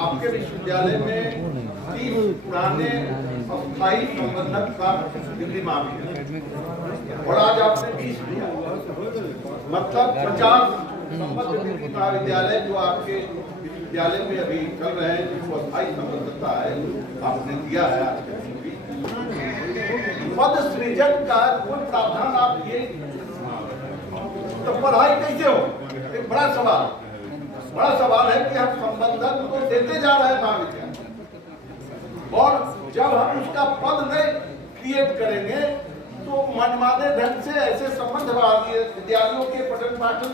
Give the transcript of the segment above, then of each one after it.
आपके विश्वविद्यालय में 3 पुराने अस्थायी संबंधक का डिग्री मांगी है और आज आपने 20 दिया, मतलब 50 संबद्ध डिग्री महाविद्यालय जो आपके विश्वविद्यालय में अभी चल रहे हैं, जिनको अस्थायी संबद्धता है, आपने दिया है। आज पद सृजन का कोई प्रावधान आप किए तो पढ़ाई कैसे हो? एक बड़ा सवाल है कि हम संबंधक को देते जा रहे हैं महाविद्यालय, और जब हम उसका पद नहीं क्रिएट करेंगे तो मनमाने ढंग से ऐसे संबंध विद्यालयों के पठन पाठन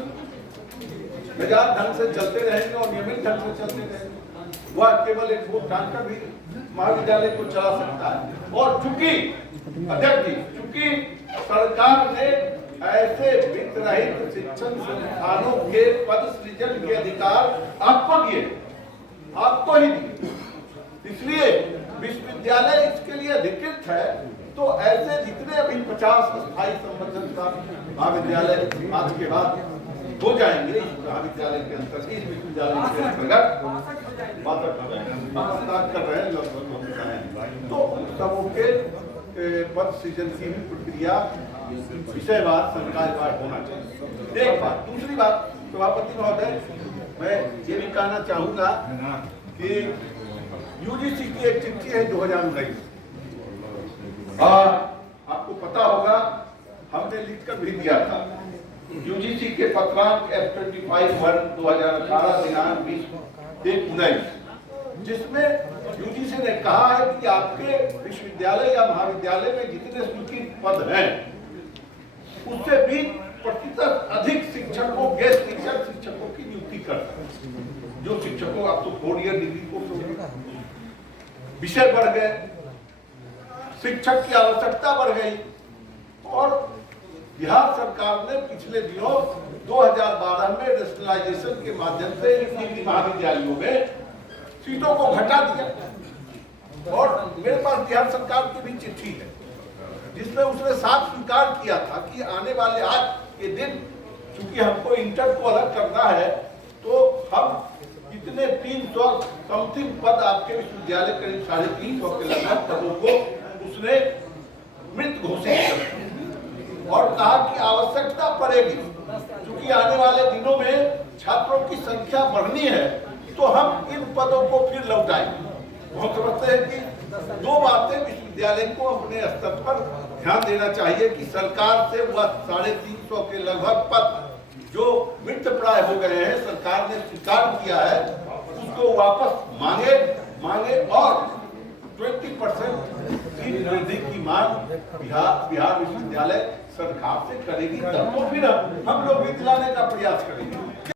बाजार ढंग से चलते रहेंगे और नियमित ढंग से चलते रहेंगे। वह केवल एक वोट डालकर भी महाविद्यालय को चला सकता है। और चूंकि अध्यक्ष जी, चूंकि सरकार ने ऐसे वित्त रहित शिक्षण संस्थानों के पद सृजन के अधिकार आपको दिए, आपको ही दिए, इसलिए विश्वविद्यालय इसके लिए अधिकृत है। तो ऐसे जितने अभी 50 अस्थायी संबद्धता महाविद्यालय आज के बाद हो जाएंगे इस महाविद्यालय के अंतर्गत, इस विश्वविद्यालय के अंतर्गत बात कर रहे हैं लगभग, तो सबों के पद सृजन की भी प्रक्रिया विषयवार सरकारवार होना चाहिए। एक बात। दूसरी बात, सभापति महोदय, मैं ये भी कहना चाहूंगा कि यूजीसी की एक चिट्ठी है 2019, और आपको पता होगा हमने लिखकर भी दिया था। यूजीसी के पत्रांक F25/2018 दिनांक 20/1/19, जिसमें यूजीसी ने कहा है कि आपके विश्वविद्यालय या महाविद्यालय में जितने स्वीकृत पद हैं उससे 20% अधिक शिक्षकों, गेस्ट टीचर शिक्षकों की नियुक्ति करता है। जो शिक्षकों आप तो 4 ईयर डिग्री कोर्स, विषय बढ़ गए, शिक्षक की आवश्यकता बढ़ गई, और बिहार सरकार ने पिछले दिनों 2012 में रेशनलाइजेशन के माध्यम से डिग्री महाविद्यालयों में सीटों को घटा दिया। और मेरे पास बिहार सरकार की भी चिट्ठी है जिसमें उसने साफ स्वीकार किया था कि आने वाले आज के दिन, चूंकि हमको इंटर को अलग करना है, तो हम इतने 300 समथिंग पद आपके विश्वविद्यालय करीब 350 के लगभग पदों को उसने मृत घोषित कर और कहा कि आवश्यकता पड़ेगी, क्योंकि आने वाले दिनों में छात्रों की संख्या बढ़नी है, तो हम इन पदों को फिर लौटाएंगे। हम समझते हैं कि 2 बातें विश्वविद्यालय को अपने स्तर पर ध्यान देना चाहिए कि सरकार से वह 350 के लगभग पद जो मृत प्राय हो गए हैं, सरकार ने स्वीकार किया है, उसको वापस मांगे और 20% सीट वृद्धि की मांग बिहार विश्वविद्यालय सरकार से करेगी, तब तो फिर हम लोग भी दिलाने का प्रयास करेंगे।